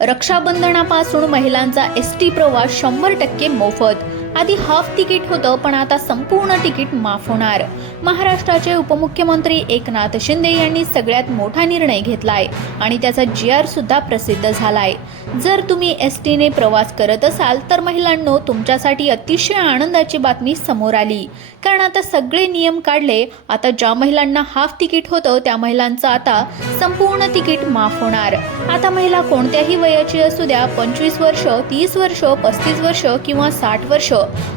रक्षाबंधनापासून महिलांचा एसटी प्रवास 100% मोफत। आधी हाफ तिकीट होतं, पण आता संपूर्ण तिकीट माफ होणार। महाराष्ट्राचे उपमुख्यमंत्री एकनाथ शिंदे यांनी सगळ्यात मोठा निर्णय घेतलाय आणि त्याचा GR सुद्धा प्रसिद्ध झालाय। जर तुम्ही एसटीने प्रवास करत असाल तर महिलांनो, तुमच्यासाठी अतिशय आनंदाची बातमी समोर आली, कारण आता सगळे नियम काढले। आता ज्या महिलांना हाफ तिकीट होतं त्या महिलांचं आता संपूर्ण तिकीट माफ होणार। आता महिला कोणत्याही वयाची असू द्या, 25 वर्ष, 30 वर्ष, 35 वर्ष किंवा 60 वर्ष,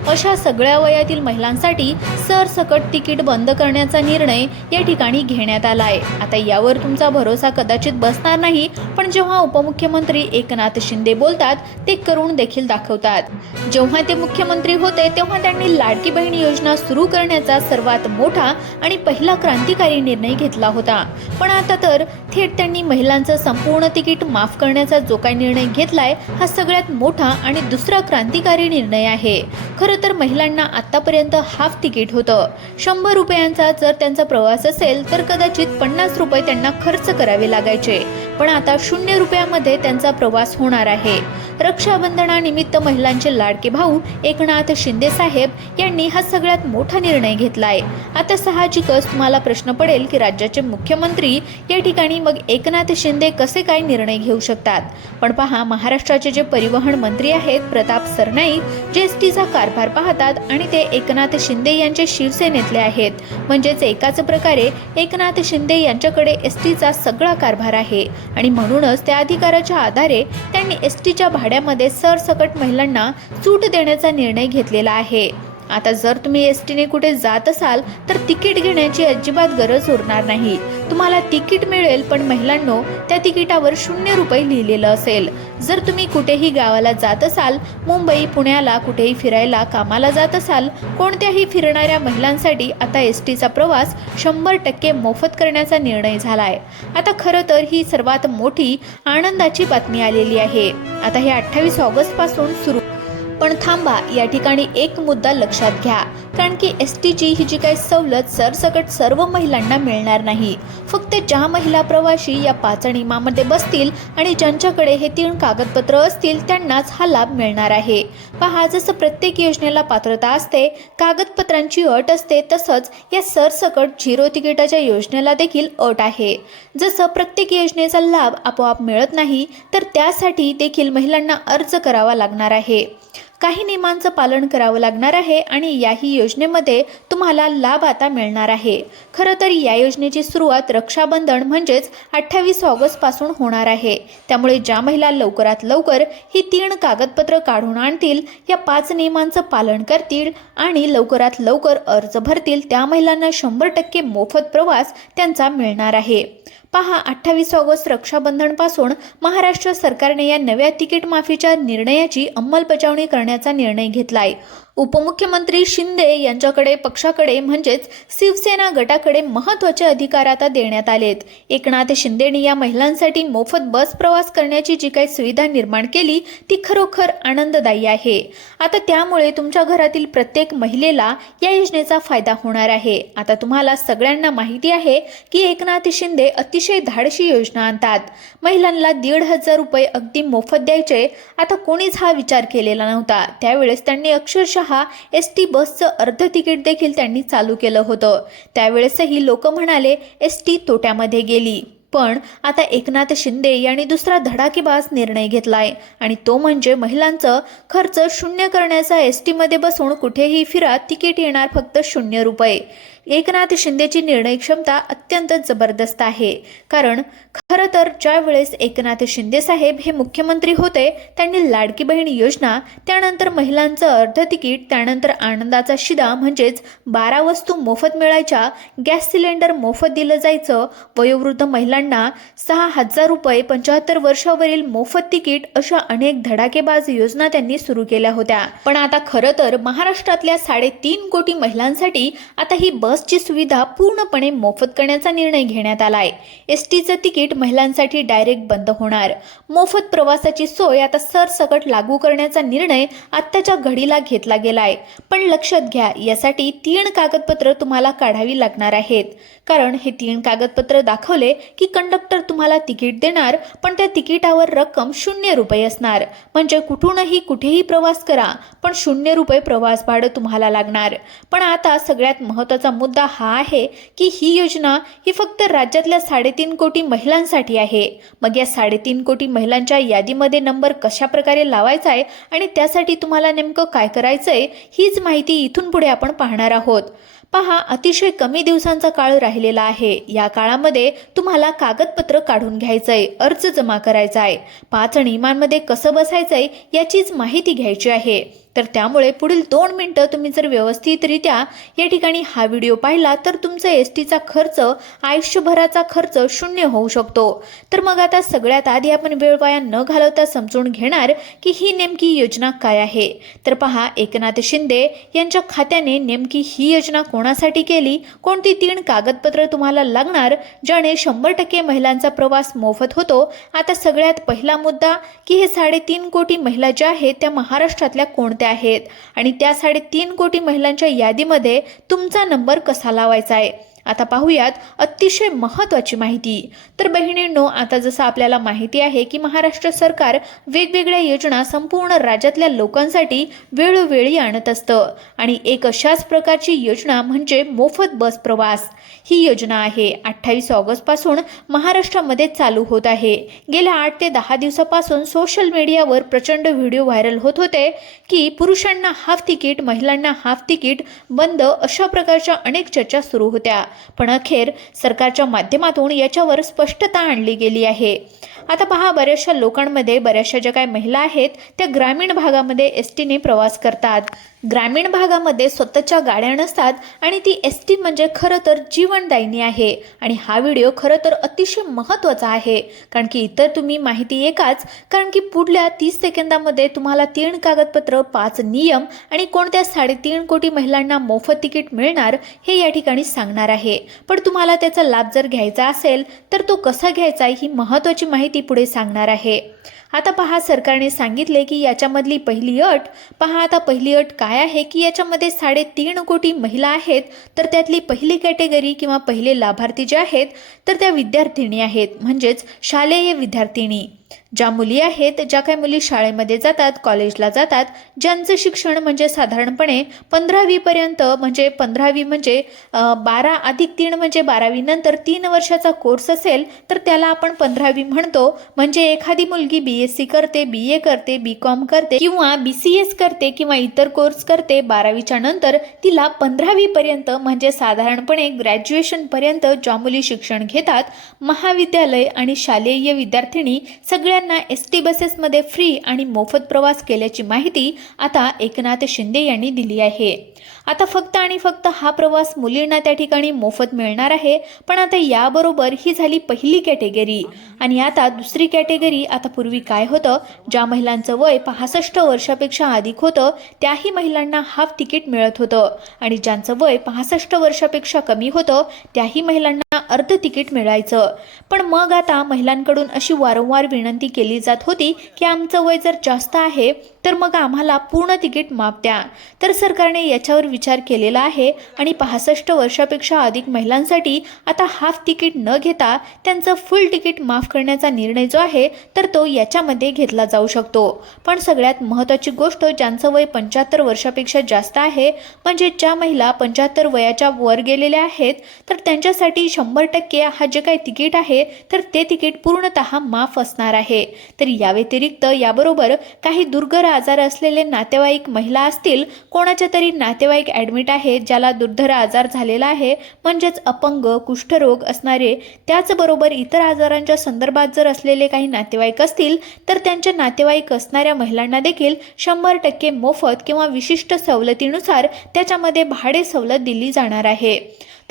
अशा सगळ्या वयातील महिलांसाठी सरसकट तिकीट बंद करण्याचा निर्णय या ठिकाणी घेण्यात आलाय। आता यावर तुमचा भरोसा कदाचित बसणार नाही, पण जेव्हा उपमुख्यमंत्री एकनाथ शिंदे बोलतात ते करून देखील दाखवतात। जेव्हा ते मुख्यमंत्री होते तेव्हा त्यांनी लाडकी बहीण योजना सुरू करण्याचा सर्वात मोठा आणि पहिला क्रांतिकारी निर्णय घेतला होता, पण आता तर थेट त्यांनी महिलांचं संपूर्ण तिकीट माफ करण्याचा जो काही निर्णय घेतलाय हा सगळ्यात मोठा आणि दुसरा क्रांतिकारी निर्णय आहे। खरं तर महिलांना आतापर्यंत हाफ तिकीट होतं। 100 रुपयांचा जर त्यांचा प्रवास असेल तर कदाचित 50 रुपये त्यांना खर्च करावे लागायचे, पण आता 0 रुपयामध्ये त्यांचा प्रवास होणार आहे। रक्षाबंधनानिमित्त महिलांचे लाडके भाऊ एकनाथ शिंदे साहेब यांनी हा सगळ्यात मोठा निर्णय घेतलाय। आता साहजिकच तुम्हाला प्रश्न पडेल की राज्याचे मुख्यमंत्री या ठिकाणी मग एकनाथ शिंदे कसे काय निर्णय घेऊ शकतात, पण पहा, महाराष्ट्राचे जे परिवहन मंत्री आहेत प्रताप सरनाईक, जे एसटीचा कारभार पाहतात आणि ते एकनाथ शिंदे यांचे शिवसेनेतले आहेत, म्हणजेच एकाच प्रकारे एकनाथ शिंदे यांच्याकडे एसटीचा सगळा कारभार आहे आणि म्हणूनच त्या अधिकाराच्या आधारे त्यांनी एसटीच्या भाड्यामध्ये सरसकट महिलांना सूट देण्याचा निर्णय घेतलेला आहे। आता जर तुम्ही एसटीने कुठे जात असाल तर तिकीट घेण्याची अजिबात गरज उरणार नाही। तुम्हाला तिकीट मिळेल, पण महिलांनो, त्या तिकिटावर 0 रुपये लिहिलेलं असेल। जर तुम्ही कुठेही गावाला जात असाल, मुंबई, पुण्याला कुठेही फिरायला, कामाला जात असाल, कोणत्याही फिरणाऱ्या महिलांसाठी आता एसटीचा प्रवास 100% मोफत करण्याचा निर्णय झालाय। आता खरं तर ही सर्वात मोठी आनंदाची बातमी आलेली आहे। आता हे 28 ऑगस्ट पासून सुरू, पण थांबा, या ठिकाणी एक मुद्दा लक्षात घ्या, कारण की एसटीची ही जी काही सवलत सरसकट सर्व महिलांना मिळणार नाही। फक्त ज्या महिला प्रवासी या 5 नियमांमध्ये बसतील आणि ज्यांच्याकडे हे 3 कागदपत्र असतील त्यांनाच हा लाभ मिळणार आहे। पहा, जसं प्रत्येक योजनेला पात्रता असते, कागदपत्रांची अट असते, तसंच या सरसकट 0 तिकिटाच्या योजनेला देखील अट आहे। जसं प्रत्येक योजनेचा लाभ आपोआप मिळत नाही, तर त्यासाठी देखील महिलांना अर्ज करावा लागणार आहे, काही नियमांचं पालन करावं लागणार आहे आणि याही योजनेमध्ये तुम्हाला लाभ आता मिळणार आहे। खरं तर या योजनेची सुरुवात रक्षाबंधन म्हणजेच 28 ऑगस्ट पासून होणार आहे, त्यामुळे ज्या महिला लवकरात लवकर ही 3 कागदपत्र काढून आणतील, या 5 नियमांचं पालन करतील आणि लवकरात लवकर अर्ज भरतील, त्या महिलांना 100% मोफत प्रवास त्यांचा मिळणार आहे। पहा, 28 ऑगस्ट रक्षाबंधनपासून महाराष्ट्र सरकारने या नव्या तिकीट माफीच्या निर्णयाची अंमलबजावणी करण्याचा निर्णय घेतलाय। उपमुख्यमंत्री शिंदे यांच्याकडे, पक्षाकडे म्हणजेच शिवसेना गटाकडे महत्त्वाचे अधिकार आता देण्यात आलेत। एकनाथ शिंदेंनी या महिलांसाठी मोफत बस प्रवास करण्याची जी काही सुविधा निर्माण केली ती खरोखर आनंददायी आहे। आता त्यामुळे तुमच्या घरातील प्रत्येक महिलेला या योजनेचा फायदा होणार आहे। आता तुम्हाला सगळ्यांना माहिती आहे की एकनाथ शिंदे अतिशय धाडशी योजना आणतात। महिलांना 1,500 रुपये अगदी मोफत द्यायचे। आता कोणीच हा विचार केलेला नव्हता, त्यावेळेस त्यांनी अक्षरशः एसटी बसचं अर्ध तिकीट देखील त्यांनी चालू केलं होतं। त्यावेळेसही लोक म्हणाले एसटी तोट्यामध्ये गेली, पण आता एकनाथ शिंदे यांनी दुसरा धडाकेबाज निर्णय घेतलाय आणि तो म्हणजे महिलांचं खर्च 0 करण्याचा। एसटीमध्ये बसून कुठेही फिरा, तिकीट येणार फक्त 0 रुपये। एकनाथ शिंदेची निर्णय क्षमता अत्यंत जबरदस्त आहे, कारण खरं तर ज्या वेळेस एकनाथ शिंदे साहेब हे मुख्यमंत्री होते त्यांनी लाडकी बहीण योजना, त्यानंतर महिलांचं अर्ध तिकीट, त्यानंतर आनंदाचा शिदा म्हणजेच 12 वस्तू मोफत मिळायच्या, गॅस सिलेंडर मोफत दिलं जायचं, वयोवृद्ध महिलांना 6,000 रुपये, 75 वर्षावरील मोफत तिकीट, अशा अनेक धडाकेबाज योजना त्यांनी सुरू केल्या होत्या। पण आता खरं तर महाराष्ट्रातल्या 3.5 कोटी महिलांसाठी आता ही बसची सुविधा पूर्णपणे मोफत करण्याचा निर्णय घेण्यात आलाय। एसटीचं तिकीट महिलांसाठी डायरेक्ट बंद होणार। मोफत प्रवासाची सोय आता सरसकट लागू करण्याचा निर्णय आत्ताच्या घडीला घेतला गेलाय। पण लक्षात घ्या, यासाठी 3 कागदपत्र तुम्हाला काढावी लागणार आहेत। कारण हे 3 कागदपत्र दाखवले की कंडक्टर तुम्हाला तिकीट देणार, पण त्या तिकिटावर रक्कम 0 रुपये असणार। म्हणजे कुठूनही कुठेही प्रवास करा, पण 0 रुपये प्रवास भाडं तुम्हाला लागणार। पण आता सगळ्यात महत्त्वाचा मुद्दा हा आहे की ही योजना ही फक्त राज्यातल्या 3.5 कोटी महिलांसाठी आहे। मग या 3.5 कोटी महिलांच्या यादीमध्ये नंबर कशा प्रकारे लावायचा आहे आणि त्यासाठी तुम्हाला नेमकं काय करायचंय, हीच माहिती इथून पुढे आपण पाहणार आहोत। पहा, अतिशय कमी दिवसांचा काळ राहिलेला आहे। या काळामध्ये तुम्हाला कागदपत्र काढून घ्यायचंय, अर्ज जमा करायचा आहे, 5 नियमांमध्ये कसं बसायचंय याचीच माहिती घ्यायची आहे। तर त्यामुळे पुढील 2 मिनिटं तुम्ही जर व्यवस्थितरित्या या ठिकाणी हा व्हिडिओ पाहिला तर तुमचा एसटीचा खर्च, आयुष्यभराचा खर्च 0 होऊ शकतो। तर मग आता सगळ्यात आधी आपण वेळ वाया न घालवता समजून घेणार की ही नेमकी योजना काय आहे। तर पहा, एकनाथ शिंदे यांच्या खात्याने नेमकी ही योजना कोणासाठी केली, कोणती 3 कागदपत्र तुम्हाला लागणार ज्याने 100% महिलांचा प्रवास मोफत होतो। आता सगळ्यात पहिला मुद्दा की हे 3.5 कोटी महिला ज्या आहेत त्या महाराष्ट्रातल्या कोणत्या आहेत आणि त्या 3.5 कोटी महिलांच्या यादीमध्ये तुमचा नंबर कसा लावायचा आहे। आता पाहूयात अतिशय महत्त्वाची माहिती। तर बहिणींनो, आता जसं आपल्याला माहिती आहे की महाराष्ट्र सरकार वेगवेगळ्या योजना संपूर्ण राज्यातल्या लोकांसाठी वेळोवेळी आणत असतं आणि एक अशाच प्रकारची योजना म्हणजे मोफत बस प्रवास। ही योजना आहे 28 ऑगस्ट पासून महाराष्ट्रामध्ये चालू होत आहे। गेल्या 8 ते 10 दिवसापासून सोशल मीडियावर प्रचंड व्हिडिओ व्हायरल होत होते की पुरुषांना हाफ तिकीट, महिलांना हाफ तिकीट बंद, अशा प्रकारच्या अनेक चर्चा सुरू होत्या। पण अखेर सरकारच्या माध्यमातून याच्यावर स्पष्टता आणली गेली आहे। आता पहा, बऱ्याचशा लोकांमध्ये, बऱ्याचशा ज्या काही महिला आहेत त्या ग्रामीण भागामध्ये एसटीने प्रवास करतात। ग्रामीण भागामध्ये स्वतःच्या गाड्या नसतात आणि ती एसटी म्हणजे खरं तर जीवनदायिनी आहे। आणि हा व्हिडिओ खरं तर अतिशय महत्त्वाचा आहे, कारण की इतर तुम्ही माहिती एकाच, कारण की पुढल्या 30 सेकंदामध्ये तुम्हाला 3 कागदपत्र, 5 नियम आणि कोणत्या 3.5 कोटी महिलांना मोफत तिकीट मिळणार हे या ठिकाणी सांगणार आहे। पण तुम्हाला त्याचा लाभ जर घ्यायचा असेल तर तो कसा घ्यायचा ही महत्त्वाची माहिती पुढे सांगणार आहे। आता पहा, सरकारने सांगितले की याच्यामधली पहिली अट पहा। आता पहिली अट काय आहे की याच्यामध्ये 3.5 कोटी महिला आहेत, तर त्यातली पहिली कॅटेगरी किंवा पहिले लाभार्थी जे आहेत तर त्या विद्यार्थिनी आहेत, म्हणजेच शालेय विद्यार्थिनी। ज्या मुली आहेत, ज्या काही मुली शाळेमध्ये जातात, कॉलेजला जातात, ज्यांचं शिक्षण म्हणजे साधारणपणे 15वी पर्यंत, म्हणजे 15वी म्हणजे 12 अधिक 3 म्हणजे 12वी नंतर 3 वर्षाचा कोर्स असेल तर त्याला आपण 15वी म्हणतो। म्हणजे एखादी मुलगी BSc करते, BA करते, BCom करते किंवा BCS करते किंवा इतर कोर्स करते 12वीच्या नंतर, तिला 15वी पर्यंत म्हणजे साधारणपणे ग्रॅज्युएशन पर्यंत ज्या मुली शिक्षण घेतात, महाविद्यालय आणि शालेय विद्यार्थिनी सगळ्यांना एसटी बसेसमध्ये फ्री आणि मोफत प्रवास केल्याची माहिती आता एकनाथ शिंदे यांनी दिली आहे। आता फक्त आणि फक्त हा प्रवास मुलींना त्या ठिकाणी मोफत मिळणार आहे। पण आता याबरोबर ही झाली पहिली कॅटेगरी आणि आता दुसरी कॅटेगरी। आता पूर्वी काय होतं, ज्या महिलांचं वय 65 वर्षापेक्षा अधिक होतं त्याही महिलांना हाफ तिकीट मिळत होतं आणि ज्यांचं वय 65 वर्षापेक्षा कमी होतं त्याही महिलांना अर्ध तिकीट मिळायचं। पण मग आता महिलांकडून अशी वारंवार विनंती केली जात होती की आमचं वय जर जास्त आहे तर मग आम्हाला पूर्ण तिकीट माफ द्या। तर सरकारने याच्यावर विचार केलेला आहे आणि 65 वर्षापेक्षा अधिक महिलांसाठी आता हाफ तिकीट न घेता त्यांचं फुल तिकीट माफ करण्याचा निर्णय जो आहे तर तो याच्यामध्ये घेतला जाऊ शकतो। पण सगळ्यात महत्त्वाची गोष्ट, ज्यांचं वय 75 वर्षापेक्षा जास्त आहे, म्हणजे ज्या महिला 75 वयाच्या वर गेलेल्या आहेत, तर त्यांच्यासाठी 100% हा जे काही तिकीट आहे तर ते तिकीट पूर्णतः माफ असणार आहे। तर या व्यतिरिक्त याबरोबर काही दुर्धर आजार असलेले नातेवाईक महिला असतील, कोणाच्या तरी नातेवाईक ॲडमिट आहे ज्याला दुर्धर आजार झालेला आहे, म्हणजेच अपंग, कुष्ठरोग असणारे, त्याचबरोबर इतर आजारांच्या संदर्भात जर असलेले काही नातेवाईक असतील तर त्यांच्या नातेवाईक असणाऱ्या महिलांना देखील 100% मोफत किंवा विशिष्ट सवलतीनुसार त्याच्यामध्ये भाडे सवलत दिली जाणार आहे।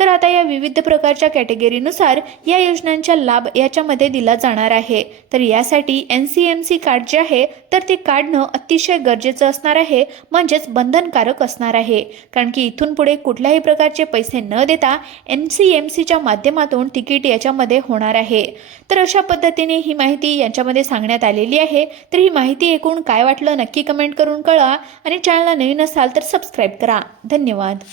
तर आता या विविध प्रकारच्या कॅटेगरीनुसार या योजनांचा लाभ याच्यामध्ये दिला जाणार आहे. तर यासाठी NCMC कार्ड जे आहे तर ते काढणं अतिशय गरजेचं असणार आहे, म्हणजेच बंधनकारक असणार आहे. कारण की इथून पुढे कुठल्याही प्रकारचे पैसे न देता NCMCच्या माध्यमातून तिकीट याच्यामध्ये होणार आहे. तर अशा पद्धतीने ही माहिती यांच्यामध्ये सांगण्यात आलेली आहे. तर ही माहिती ऐकून काय वाटलं नक्की कमेंट करून कळवा आणि चॅनलला नवीन असाल तर सबस्क्राईब करा. धन्यवाद.